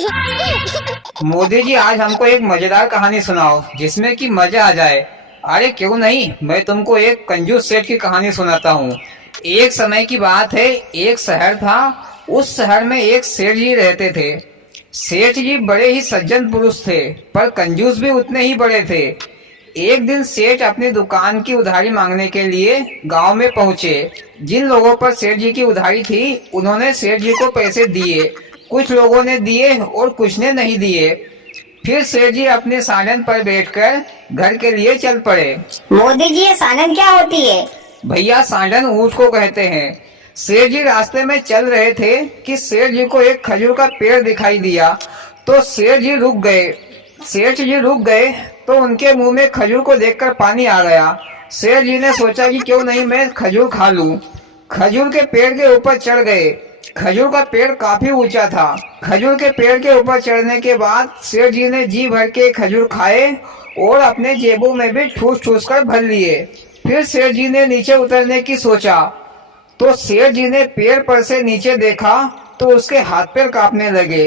मोदी जी, आज हमको एक मजेदार कहानी सुनाओ जिसमें कि मजा आ जाए। अरे क्यों नहीं, मैं तुमको एक कंजूस सेठ की कहानी सुनाता हूँ। एक समय की बात है, एक शहर था। उस शहर में एक सेठ जी रहते थे। सेठ जी बड़े ही सज्जन पुरुष थे, पर कंजूस भी उतने ही बड़े थे। एक दिन सेठ अपनी दुकान की उधारी मांगने के लिए गांव में पहुंचे। जिन लोगों पर सेठ जी की उधारी थी, उन्होंने सेठ जी को पैसे दिए। कुछ लोगों ने दिए और कुछ ने नहीं दिए। फिर सेठ जी अपने साधन पर बैठकर घर के लिए चल पड़े। मोदी जी, ये सालन क्या होती है? भैया, सांडन ऊंट को कहते हैं। सेठ जी रास्ते में चल रहे थे कि सेठ जी को एक खजूर का पेड़ दिखाई दिया, तो सेठ जी रुक गए तो उनके मुंह में खजूर को देखकर पानी आ गया। सेठ जी ने सोचा कि क्यों नहीं मैं खजूर खा लूं। खजूर के पेड़ के ऊपर चढ़ गए। खजूर का पेड़ काफी ऊंचा था। खजूर के पेड़ के ऊपर चढ़ने के बाद सेठ जी ने जी भर के खजूर खाए और अपने जेबों में भी ठूस ठूस कर भर लिए। फिर सेठ जी ने नीचे उतरने की सोचा, तो सेठ जी ने पेड़ पर से नीचे देखा तो उसके हाथ पैर कांपने लगे।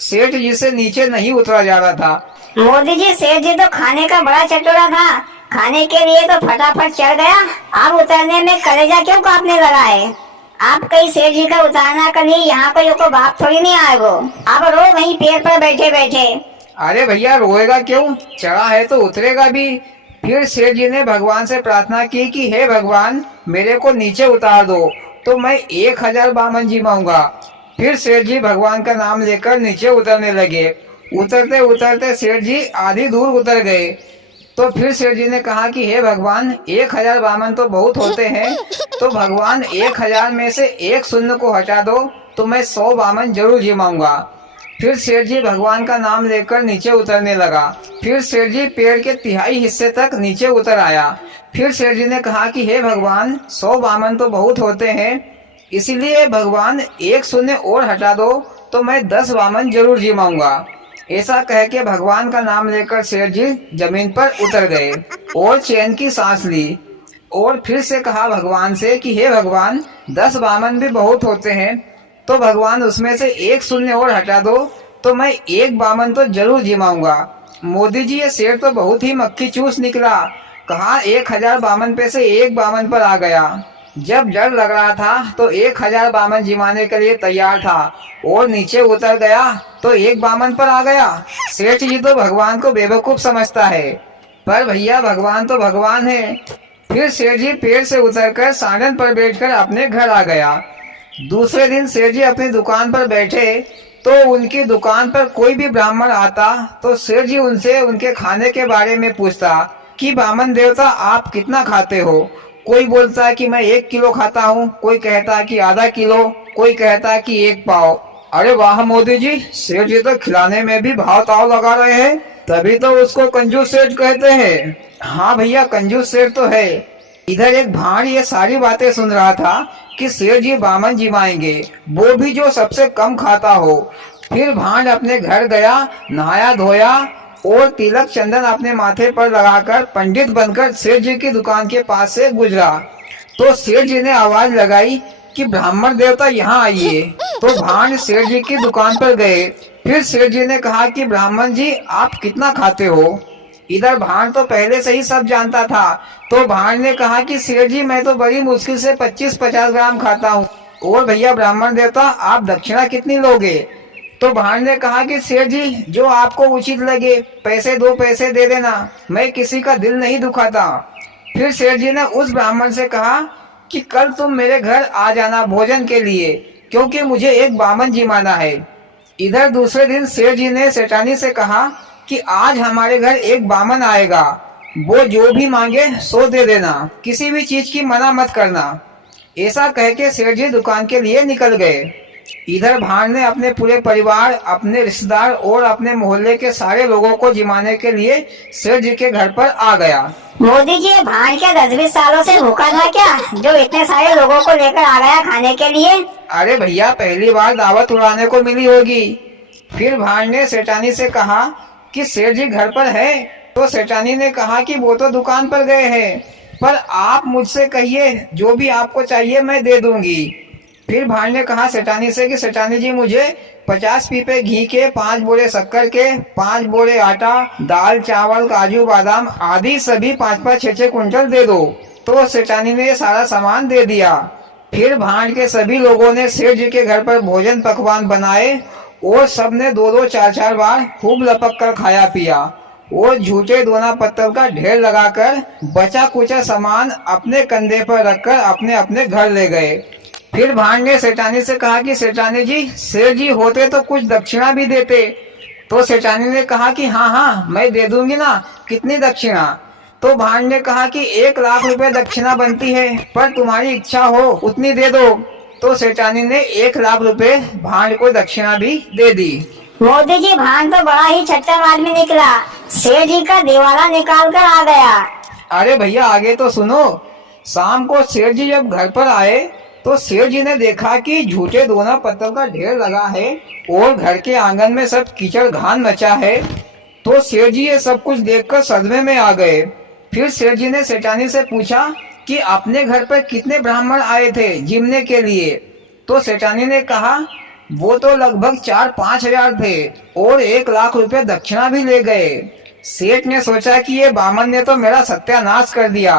सेठ जी से नीचे नहीं उतरा जा रहा था। मोदी जी, सेठ जी तो खाने का बड़ा चटोरा था। खाने के लिए तो फटाफट चढ़ गया। अब उतरने में कलेजा क्यों कांपने लगा है? आप कहीं सेठ जी का उतारना करिए, यहाँ कोई को बाप थोड़ी नहीं आए वो। अब रो वहीं पेड़ पर बैठे बैठे। अरे भैया, रोएगा क्यों, चढ़ा है तो उतरेगा भी। फिर सेठ जी ने भगवान से प्रार्थना की कि हे भगवान, मेरे को नीचे उतार दो तो मैं 1000 बामन जिमाऊंगा। फिर सेठ जी भगवान का नाम लेकर नीचे उतरने लगे। उतरते उतरते सेठ जी आधी दूर उतर गए। तो फिर सेठ जी ने कहा कि हे भगवान, 1000 बामन तो बहुत होते हैं, तो भगवान 1000 में से एक शून्य को हटा दो तो मैं 100 बामन जरूर जिमाऊंगा। फिर सेठ जी भगवान का नाम लेकर नीचे उतरने लगा। फिर सेठ जी पेड़ के तिहाई हिस्से तक नीचे उतर आया। फिर सेठ जी ने कहा कि हे भगवान, 100 बामन तो बहुत होते हैं, इसलिए भगवान एक शून्य और हटा दो तो मैं 10 बामन जरूर जिमाऊंगा। ऐसा कह के भगवान का नाम लेकर सेठ जी जमीन पर उतर गए और चैन की सांस ली। और फिर से कहा भगवान से कि हे भगवान, 10 बामन भी बहुत होते हैं, तो भगवान उसमें से एक शून्य और हटा दो तो मैं एक बामन तो जरूर जिमाऊंगा। मोदी जी, ये शेर तो बहुत ही मक्खी चूस निकला। कहा 1000 बामन पे से एक बामन पर आ गया। जब डर लग रहा था तो 1000 बामन जिमाने के लिए तैयार था, और नीचे उतर गया तो एक बामन पर आ गया। सेठ जी तो भगवान को बेवकूफ समझता है, पर भैया भगवान तो भगवान है। फिर सेठ जी पेड़ से उतरकर साधन पर बैठकर अपने घर आ गया। दूसरे दिन सेठ जी अपनी दुकान पर बैठे, तो उनकी दुकान पर कोई भी ब्राह्मण आता तो सेठ जी उनसे उनके खाने के बारे में पूछता कि बामन देवता, आप कितना खाते हो। कोई बोलता कि मैं 1 किलो खाता हूँ, कोई कहता कि आधा किलो, कोई कहता कि 1 पाव। अरे वाह मोदी जी, सेठ जी तो खिलाने में भी भाव ताव लगा रहे हैं, तभी तो उसको कंजूस सेठ कहते हैं। हाँ भैया, कंजूस सेठ तो है। इधर एक भाण ये सारी बातें सुन रहा था कि सेठ जी बामन जिमाएंगे, वो भी जो सबसे कम खाता हो। फिर भांड अपने घर गया, नहाया धोया और तिलक चंदन अपने माथे पर लगाकर पंडित बनकर सेठ जी की दुकान के पास से गुजरा। तो सेठ जी ने आवाज लगाई कि ब्राह्मण देवता यहाँ आइए। तो भांड सेठ जी की दुकान पर गए। फिर सेठ जी ने कहा कि ब्राह्मण जी, आप कितना खाते हो। इधर भांड तो पहले से ही सब जानता था, तो भांड ने कहा कि सेठ जी, मैं तो बड़ी मुश्किल से 25-50 ग्राम खाता हूँ, और भैया ब्राह्मण देवता, आप दक्षिणा कितनी लोगे। तो भांड ने कहा कि सेठ जी, जो आपको उचित लगे, पैसे 2 पैसे दे देना, मैं किसी का दिल नहीं दुखाता। फिर सेठ जी ने उस ब्राह्मण से कहा कि कल तुम मेरे घर आ जाना भोजन के लिए, क्योंकि मुझे एक बामन जिमाना है। इधर दूसरे दिन सेठ जी ने सेठानी से कहा कि आज हमारे घर एक बामन आएगा, वो जो भी मांगे सो दे देना, किसी भी चीज की मना मत करना। ऐसा कह के सेठ जी दुकान के लिए निकल गए। इधर भाण ने अपने पूरे परिवार, अपने रिश्तेदार और अपने मोहल्ले के सारे लोगों को जिमाने के लिए सेठ जी के घर पर आ गया। मोदी जी, ये भाण क्या 10-20 सालों से भूखा था क्या, जो इतने सारे लोगों को लेकर आ गया खाने के लिए? अरे भैया, पहली बार दावत उड़ाने को मिली होगी। फिर भाण ने सेठानी से कहा कि सेठ जी घर पर है। तो सेठानी ने कहा कि वो तो दुकान पर गए हैं, पर आप मुझसे कहिए, जो भी आपको चाहिए मैं दे दूंगी। फिर भाण ने कहा सेठानी से कि सेठानी जी, मुझे 50 पीपे घी के, 5 बोरे शक्कर के, 5 बोरे आटा, दाल, चावल, काजू, बादाम आदि सभी 5-5, 6-6 कुंटल दे दो। तो सेठानी ने सारा सामान दे दिया। फिर भांड के सभी लोगों ने सेठ जी के घर पर भोजन पकवान बनाए और सबने 2-2, 4-4 बार खूब लपक कर खाया पिया और झूठे दोना पत्तल का ढेर लगाकर बचा कुचा सामान अपने कंधे पर रखकर अपने अपने घर ले गए। फिर भांड ने सेठानी से कहा कि सेठानी जी, सेठ जी होते तो कुछ दक्षिणा भी देते। तो सेठानी ने कहा कि हाँ हाँ मैं दे दूंगी ना, कितनी दक्षिणा? तो भांड ने कहा कि 1 लाख रुपए दक्षिणा बनती है, पर तुम्हारी इच्छा हो उतनी दे दो। तो सेठानी ने 1 लाख रुपए भांड को दक्षिणा भी दे दी। मोदी जी, भांड तो बड़ा ही छट्टा आदमी निकला, सेठ जी का दिवाला निकाल कर आ गया। अरे भैया आगे तो सुनो। शाम को सेठ जी जब घर पर आए तो सेठ जी ने देखा कि झूठे दोना पत्तल का ढेर लगा है और घर के आंगन में सब कीचड़ घान मचा है। तो सेठ जी ये सब कुछ देखकर सदमे में आ गए। फिर सेठ जी ने सेठानी से पूछा कि अपने घर पर कितने ब्राह्मण आए थे जिमने के लिए? तो सेठानी ने कहा वो तो लगभग 4-5 हजार थे और 1 लाख रुपए दक्षिणा भी ले गए। सेठ ने सोचा कि ये बामन ने तो मेरा सत्यानाश कर दिया।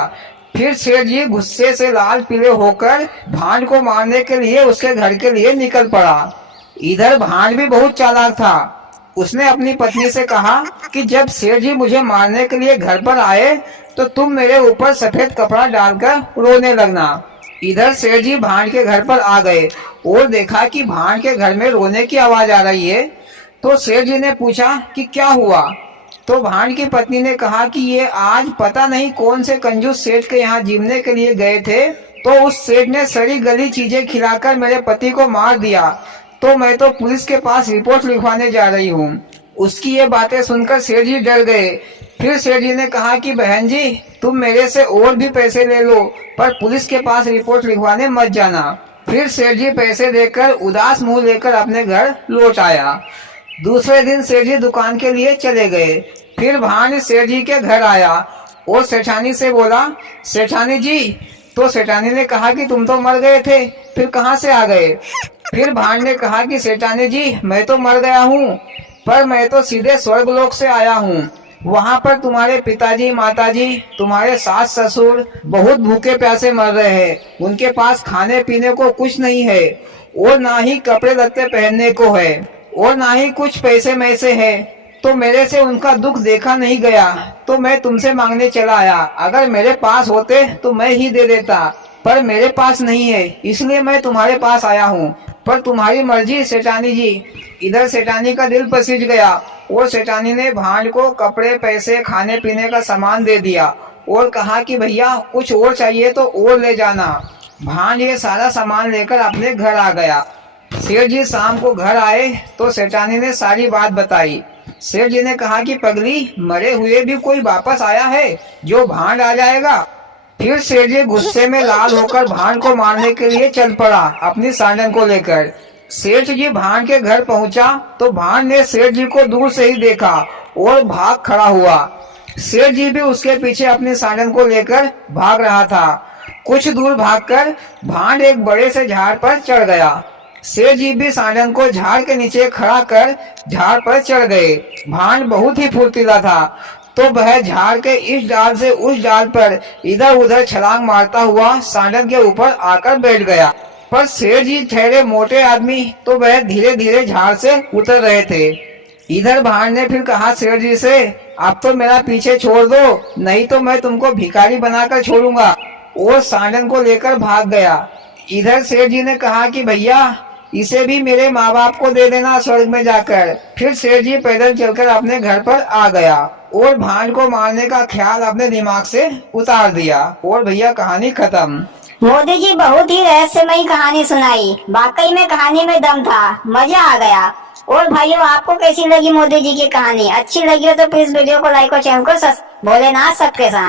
फिर सेठ जी गुस्से से लाल पीले होकर भांड को मारने के लिए उसके घर के लिए निकल पड़ा। इधर भांड भी बहुत चालाक था। उसने अपनी पत्नी से कहा कि जब सेठ जी मुझे मारने के लिए घर पर आए तो तुम मेरे ऊपर सफेद कपड़ा डालकर रोने लगना। इधर सेठ जी भांड के घर पर आ गए और देखा कि भांड के घर में रोने की आवाज आ रही है। तो सेठ जी ने पूछा कि क्या हुआ? तो भांड की पत्नी ने कहा कि ये आज पता नहीं कौन से कंजूस सेठ के यहाँ जीमने के लिए गए थे, तो उस सेठ ने सड़ी गली चीजें खिलाकर मेरे पति को मार दिया। तो मैं तो पुलिस के पास रिपोर्ट लिखवाने जा रही हूँ। उसकी ये बातें सुनकर सेठ जी डर गए। फिर सेठ जी ने कहा कि बहन जी, तुम मेरे से और भी पैसे ले लो, पर पुलिस के पास रिपोर्ट लिखवाने मत जाना। फिर सेठ जी पैसे देकर उदास मुंह लेकर अपने घर लौट आया। दूसरे दिन सेठ जी दुकान के लिए चले गए। फिर भांड सेठ जी के घर आया और सेठानी से बोला, सेठानी जी। तो सेठानी ने कहा कि तुम तो मर गए थे, फिर कहाँ से आ गए? फिर भांड ने कहा कि सेठानी जी, मैं तो मर गया हूँ, पर मैं तो सीधे स्वर्गलोक से आया हूँ। वहाँ पर तुम्हारे पिताजी, माताजी, तुम्हारे सास ससुर बहुत भूखे प्यासे मर रहे हैं। उनके पास खाने पीने को कुछ नहीं है और ना ही कपड़े लत्ते पहनने को है और ना ही कुछ पैसे में से है। तो मेरे से उनका दुख देखा नहीं गया, तो मैं तुमसे मांगने चला आया। अगर मेरे पास होते तो मैं ही दे देता, पर मेरे पास नहीं है, इसलिए मैं तुम्हारे पास आया हूँ। पर तुम्हारी मर्जी सेठानी जी। इधर सेठानी का दिल पसीज गया और सेठानी ने भांड को कपड़े, पैसे, खाने पीने का सामान दे दिया और कहा कि भैया कुछ और चाहिए तो और ले जाना। भांड ये सारा सामान लेकर अपने घर आ गया। सेठ जी शाम को घर आए तो सेठानी ने सारी बात बताई। सेठ जी ने कहा कि पगली, मरे हुए भी कोई वापस आया है जो भांड आ जाएगा? फिर सेठ जी गुस्से में लाल होकर भांड को मारने के लिए चल पड़ा अपनी सांडन को लेकर। सेठ जी भांड के घर पहुंचा तो भांड ने सेठ जी को दूर से ही देखा और भाग खड़ा हुआ। सेठ जी भी उसके पीछे अपनी सांडन को लेकर भाग रहा था। कुछ दूर भागकर भांड एक बड़े से झाड़ पर चढ़ गया। सेठ जी भी सांडन को झाड़ के नीचे खड़ा कर झाड़ पर चढ़ गए। भांड बहुत ही फुर्तीला था, तो वह झाड़ के इस डाल से उस डाल पर इधर उधर छलांग मारता हुआ सांडन के ऊपर आकर बैठ गया। पर सेठ जी ठहरे मोटे आदमी, तो वह धीरे धीरे झाड़ से उतर रहे थे। इधर भांड ने फिर कहा सेठ जी से, अब तो मेरा पीछे छोड़ दो, नहीं तो मैं तुमको भिखारी बनाकर छोड़ूंगा। और सांडन को लेकर भाग गया। इधर सेठ जी ने कहा कि भैया इसे भी मेरे माँ बाप को दे देना स्वर्ग में जाकर। फिर सेठ जी पैदल चलकर अपने घर पर आ गया और भांड को मारने का ख्याल अपने दिमाग से उतार दिया। और भैया कहानी खत्म। मोदी जी बहुत ही रहस्यमयी कहानी सुनाई। वाकई में कहानी में दम था, मजा आ गया। और भाइयों, आपको कैसी लगी मोदी जी की कहानी? अच्छी लगी हो तो प्लीज वीडियो को लाइक और चैनल को भोलेनाथ सबके साथ।